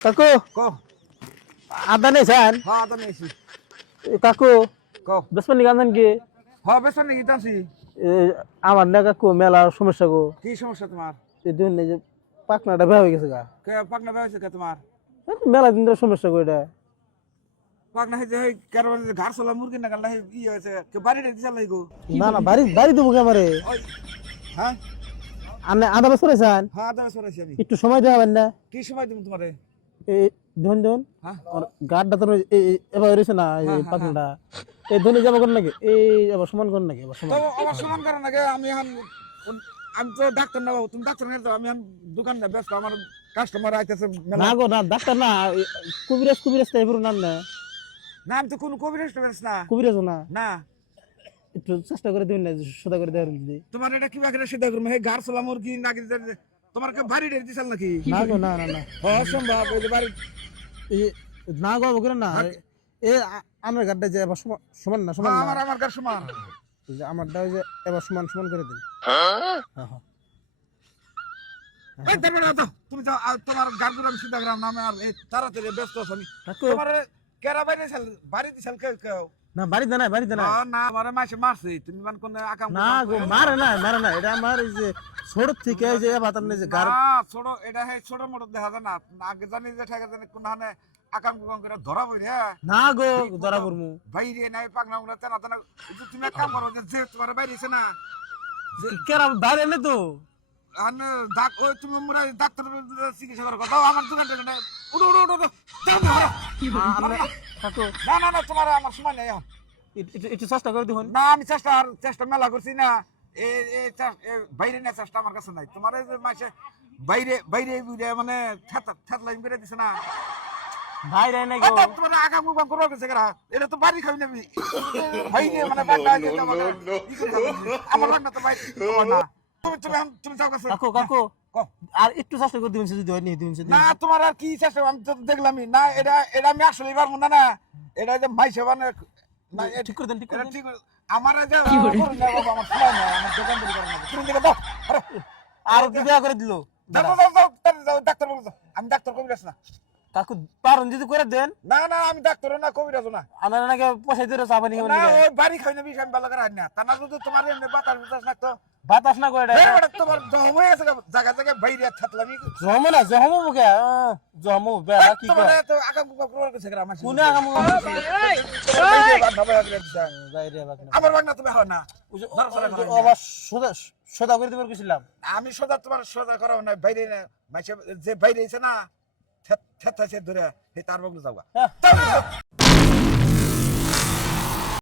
কাকু ক আদা নিয়েছেন হ্যাঁ তো নিয়েছি। এ, কাকু ক বেসপানি গান কি হ্যাঁ নাকি তাছি এ, আমার না কাকু মেলা সমস্যা গো। কি সমস্যা তোমার? এই দুই যে পাকনাটা বেয়া হয়ে গেছে গা। কে পাকনা বেড়েছে কে তোমার? মেলা দিন ধরে সমস্যা গো এটা। পাকনা হয়েছে এই কারণ ঘাড় চলা মুরগি না গাল্লা ই হয়েছে। কে বাড়ি রেখে চালাই গো? না না বাড়ি বাড়ি দেবো ওই হ্যাঁ? আপনি আদা বেসন নিয়েছেন হ্যাঁ আদা সরাইছি আমি। একটু সময় দেওয়াবেন না? কি সময় দিব তোমারে? ধন ধন। হ্যাঁ। গাড়টা তো এবার রয়েছে না এই হ্যাঁ, এই ধনে যাব কোন নাকি? এই এবার সমান কোন নাকি? এবার সমান। আমার সমান আগে আমি এখন আমি তো ডাক্তার না বাবু তুমি ডাক্তার নিয়ে আমি এখন দোকান না ব্যস্ত আমার কাস্টমার আইতেছে না গো না ডাক্তার না কুবিরাজ কুবিরাজ টাইপের নাম না। না আমি তো কোনো কবি রেস্টুরেন্ট না। কুবিরাজ না। না। একটু চেষ্টা করে দিবেন না সোজা করে দেওয়ার যদি তোমার এটা কি বাকি সিদ্ধা করব? হে ঘাড় চলা মুরগি নাকি তোমার কে বাড়ি রেখে দিছাল নাকি? না গো না না না। হ্যাঁ সম্ভব এই বাড়ি না গো করে না। এ আ- আমার গাড়টা যে এবার সমান সমান না সমান হ্যাঁ, না। আমার আমার কার সমান। যে আমারটা যে এবার সমান সমান করে দিন। হ্যাঁ। হ্যাঁ এই না তো তুমি যাও তোমার গাড় আমি করাম নামে আর এই তাড়াতাড়ি ব্যস্ত আছি আমি। তোমার কেরা বাইরে বাড়ি দিছাল কেউ কেউ? না বাড়িতে নাই বাড়িতে নাই। হ্যাঁ, না আমার মাসে মারছে তুমি মান কোন আকাম না গো মারে না মারে না এটা আমার এই যে ছোট থেকে এই যে এবার আপনি যে গার না ছোট এটা হে ছোট মোটো দেখা যায় না। আগে জানি যে ঠেকা জানি কোন হানে আকাম কুকাম করে ধরা বই রে না গো ধরা পড়মু। বাইরে নাই পাগনা উগলা তেনা তেনা তুমি এক কাম করো যে যে তোমার বাইরে না কেরা বাইরে নে তো। ডাক্তার চিকিৎসা করো দাও আমার দোকান থেকে উড়ো উড়ো। যাও না, না না না তোমার আমার সময় নেই। একটু- চেষ্টা করে দেখুন। না আমি চেষ্টা আর চেষ্টা মেলা করছি না। বাইরে না চেষ্টা আমার কাছে নাই। তোমার মাসে বাইরে বাইরে মানে লাইন করে দিছে না। বাইরে নাই ও গো। বাপ, তোমার করব গেছে এটা তো বাড়ি খাবি বাইরে মানে। আমার তো বাইরে না। তুমি তুমি তুমি যাও কাছে। কাকু কাকু। আর একটু চেষ্টা করে দিবেন যদি হয় নি দিবেন না তোমার আর কি চেষ্টা আমি তো দেখলামই। না এটা এটা আমি আসলে পারব না না। এটা যে মাইসে মানে না ঠিক করে দেন ঠিক করে ঠিক আমার যে করুন না বাবা, আমার সময় নাই, আমার দোকান থেকে করুন না। তুমি দিকে দাও, আর করে দিল। দাও, দাও, দাও, দাও, তাড়াতাড়ি যাও, ডাক্তার বলে দাও। আমি ডাক্তার কবিরাজ না। কাকু পারুন যদি করে দেন। না না আমি ডাক্তার না কবিরাজ না। আমার নাকি পয়সা দিয়ে চা পানি না ওই বাড়ি খাই না বিষয় আমি ভালো করে না। তা না যদি তোমার এমনি বাতাস বাতাস লাগতো। বাতাস না করে বেটা, তোমার জহম হয়ে গেছে জায়গা জায়গায় বাইরে থাকলাম। জমু না জমু মুখে জমু বেড়া কি তোমার কয়? এত আগাম কুকাম করে গ্রাম আছে কোনে আগাম না আমার বাগনা তুমি হয় না। সোজা করে দিবার গেছিলাম আমি সোজা তোমার সোজা করা না বাইরে না। যে বাইরে এসে না থেত থেত ধরে সেই তার বগলে যাওয়া হ্যাঁ।